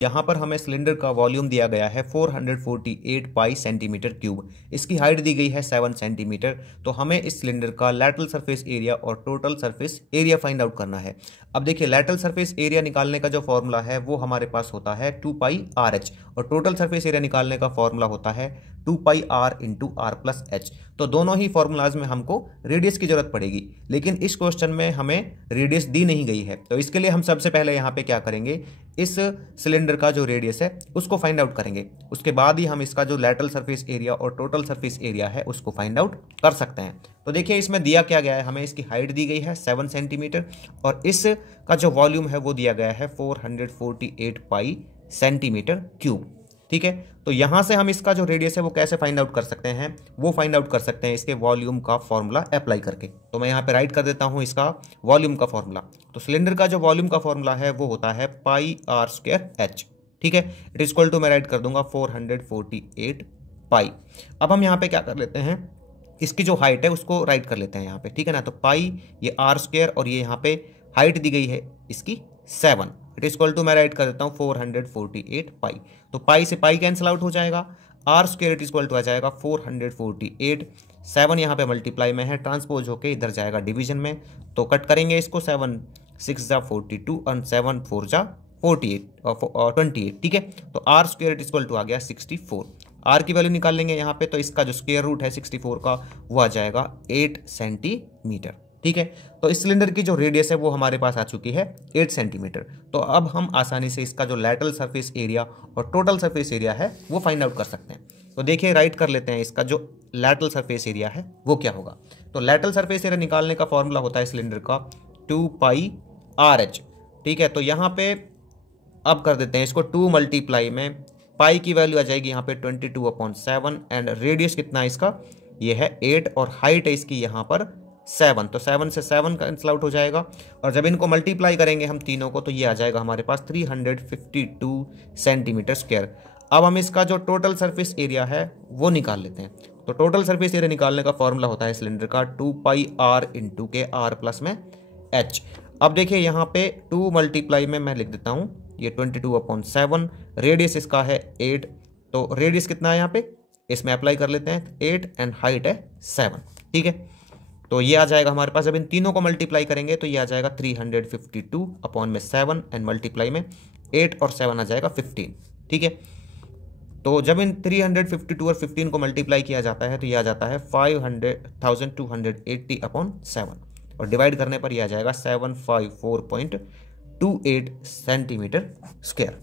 यहाँ पर हमें सिलेंडर का वॉल्यूम दिया गया है 448 पाई सेंटीमीटर क्यूब। इसकी हाइट दी गई है 7 सेंटीमीटर। तो हमें इस सिलेंडर का लैटरल सरफेस एरिया और total surface area find out करना है। अब देखिए, लैटरल सरफेस एरिया निकालने का जो फॉर्मूला है वो हमारे पास होता है 2 पाई आर एच, और टोटल सरफेस एरिया निकालने का फॉर्मूला होता है 2 pi R into R plus H. तो दोनों ही फॉर्मूलाज में हमको रेडियस की जरूरत पड़ेगी, लेकिन इस क्वेश्चन में हमें रेडियस दी नहीं गई है। तो इसके लिए हम सबसे पहले यहाँ पे क्या करेंगे, इस सिलेंडर का जो रेडियस है उसको फाइंड आउट करेंगे। उसके बाद ही हम इसका जो लैटरल सरफेस एरिया और टोटल सरफेस एरिया है उसको फाइंड आउट कर सकते हैं। तो देखिए, इसमें दिया क्या गया है, हमें इसकी हाइट दी गई है 7 सेंटीमीटर और इसका जो वॉल्यूम है वो दिया गया है 448 पाई सेंटीमीटर क्यूब। ठीक है, तो यहां से हम इसका जो रेडियस है वो कैसे फाइंड आउट कर सकते हैं, वो फाइंड आउट कर सकते हैं इसके वॉल्यूम का फॉर्मूला अप्लाई करके। तो मैं यहाँ पे राइट कर देता हूँ इसका वॉल्यूम का फॉर्मूला। तो सिलेंडर का जो वॉल्यूम का फॉर्मूला है वो होता है पाई आर स्क्वायर एच। ठीक है, इट इज इक्वल टू, मैं राइट कर दूंगा 448 पाई। अब हम यहाँ पे क्या कर लेते हैं, इसकी जो हाइट है उसको राइट कर लेते हैं यहाँ पे। ठीक है ना, तो पाई ये आर स्क्वायर और ये यहाँ पे हाइट दी गई है इसकी 7। इट इज इक्वल टू, मैं राइट कर देता हूँ 448 पाई। तो पाई से पाई कैंसिल आउट हो जाएगा, R square it is equal to आ जाएगा 448, 7 यहाँ पे मल्टीप्लाई में है, ट्रांसपोज होके इधर जाएगा डिवीजन में। तो कट करेंगे इसको, 7 6 जा 42 और 7 4 जा 48 और 28। ठीक है, तो R square it is equal to आ गया 64। आर की वैल्यू निकाल लेंगे यहाँ पे, तो इसका जो स्क्वायर रूट है 64 का वो आ जाएगा 8 सेंटीमीटर। ठीक है, तो इस सिलेंडर की जो रेडियस है वो हमारे पास आ चुकी है 8 सेंटीमीटर। तो अब हम आसानी से इसका जो लैटरल सरफेस एरिया और टोटल सरफेस एरिया है वो फाइंड आउट कर सकते हैं। तो देखिए, राइट कर लेते हैं इसका जो लैटरल सरफेस एरिया है वो क्या होगा। तो लैटरल सरफेस एरिया निकालने का फॉर्मूला होता है सिलेंडर का 2 पाई आर एच। ठीक है, तो यहाँ पे अब कर देते हैं इसको 2 मल्टीप्लाई में, पाई की वैल्यू आ जाएगी यहाँ पे 22/7 एंड रेडियस कितना है इसका, ये है 8 और हाइट है इसकी यहाँ पर 7। तो 7 से 7 कैंसिल आउट हो जाएगा और जब इनको मल्टीप्लाई करेंगे हम तीनों को तो ये आ जाएगा हमारे पास 352 सेंटीमीटर स्क्वायर। अब हम इसका जो टोटल सरफेस एरिया है वो निकाल लेते हैं। तो टोटल सरफेस एरिया निकालने का फॉर्मूला होता है सिलेंडर का 2 पाई आर इंटू के आर प्लस में एच। अब देखिए, यहाँ पे 2 मल्टीप्लाई में मैं लिख देता हूँ ये 22/7, रेडियस इसका है 8। तो रेडियस कितना है यहाँ पे, इसमें अप्लाई कर लेते हैं 8 एंड हाइट है 7। ठीक है, तो ये आ जाएगा हमारे पास, जब इन तीनों को मल्टीप्लाई करेंगे तो ये आ जाएगा 352/7 एंड मल्टीप्लाई में 8 और 7 आ जाएगा 15। ठीक है, तो जब इन 352 और 15 को मल्टीप्लाई किया जाता है तो ये आ जाता है 5280/7 और डिवाइड करने पर ये आ जाएगा 754.28 सेंटीमीटर स्क्वायर।